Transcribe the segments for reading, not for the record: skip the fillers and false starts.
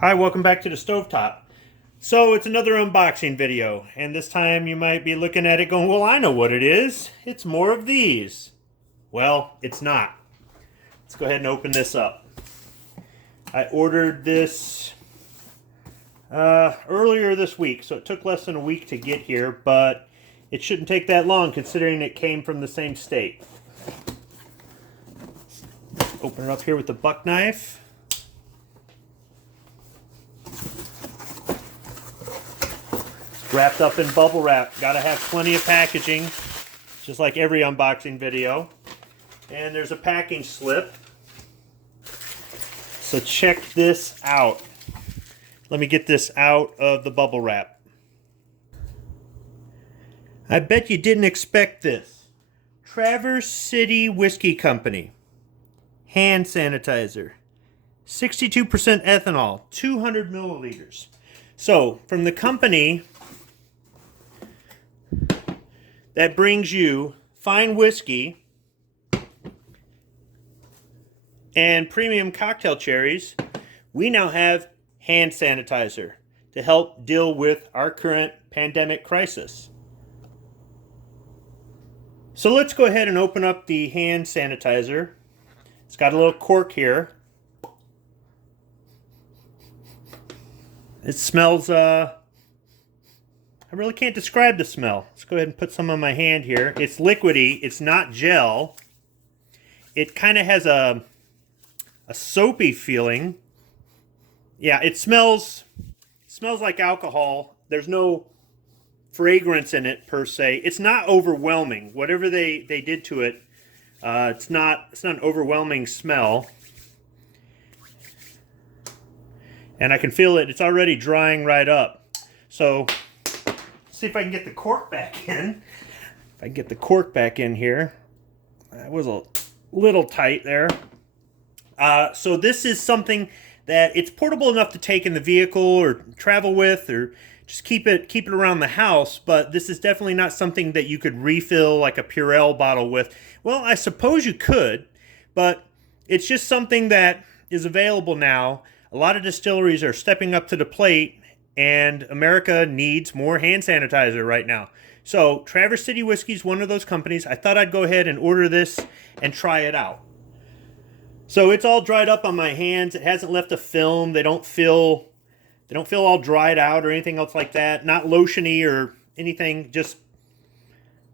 Hi, welcome back to the stovetop. So it's another unboxing video, and this time you might be looking at it going, well, I know what it is. It's more of these. Well, it's not. Let's go ahead and open this up. I ordered this earlier this week, so it took less than a week to get here, but it shouldn't take that long considering it came from the same state. Open it up here with the buck knife. Wrapped up in bubble wrap. Gotta have plenty of packaging, just like every unboxing video. And there's a packing slip. So check this out. Let me get this out of the bubble wrap. I bet you didn't expect this. Traverse City Whiskey Company. Hand sanitizer. 62% ethanol. 200 milliliters. So, from the company that brings you fine whiskey and premium cocktail cherries, we now have hand sanitizer to help deal with our current pandemic crisis. So let's go ahead and open up the hand sanitizer. It's got a little cork here. It smells, I really can't describe the smell. Let's go ahead and put some on my hand here. It's liquidy. It's not gel. It kind of has a soapy feeling. Yeah, it smells like alcohol. There's no fragrance in it per se. It's not overwhelming. Whatever they did to it, it's not an overwhelming smell. And I can feel it. It's already drying right up. So see if I can get the cork back in. If I can get the cork back in here. That was a little tight there. So this is something that it's portable enough to take in the vehicle or travel with, or just keep it around the house, but this is definitely not something that you could refill like a Purell bottle with. Well, I suppose you could, but it's just something that is available now. A lot of distilleries are stepping up to the plate, and America needs more hand sanitizer right now. So Traverse City Whiskey is one of those companies. I thought I'd go ahead and order this and try it out. So it's all dried up on my hands. It hasn't left a film. They don't feel all dried out or anything else like that. Not lotiony or anything. Just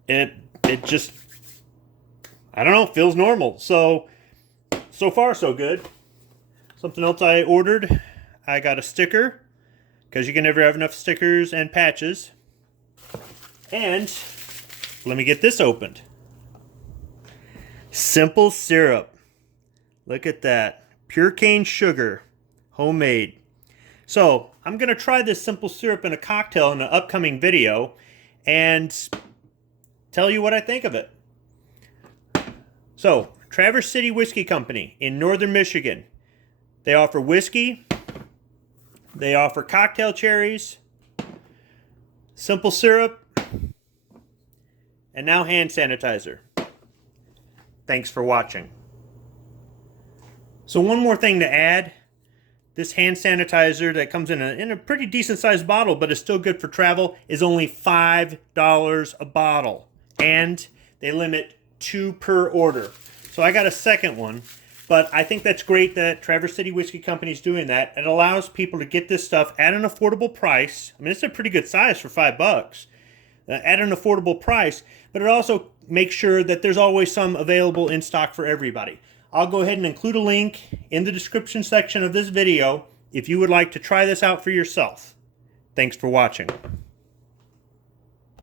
it just, I don't know, feels normal. So far so good. Something else I ordered, I got a sticker, because you can never have enough stickers and patches. And let me get this opened. Simple syrup. Look at that. Pure cane sugar. Homemade. So I'm going to try this simple syrup in a cocktail in an upcoming video and tell you what I think of it. So, Traverse City Whiskey Company in northern Michigan. They offer whiskey. They offer cocktail cherries, simple syrup, and now hand sanitizer. Thanks for watching. So one more thing to add. This hand sanitizer that comes in a pretty decent sized bottle, but is still good for travel, is only $5 a bottle. And they limit 2 per order. So I got a second one. But I think that's great that Traverse City Whiskey Company is doing that. It allows people to get this stuff at an affordable price. I mean, it's a pretty good size for $5 at an affordable price. But it also makes sure that there's always some available in stock for everybody. I'll go ahead and include a link in the description section of this video if you would like to try this out for yourself. Thanks for watching.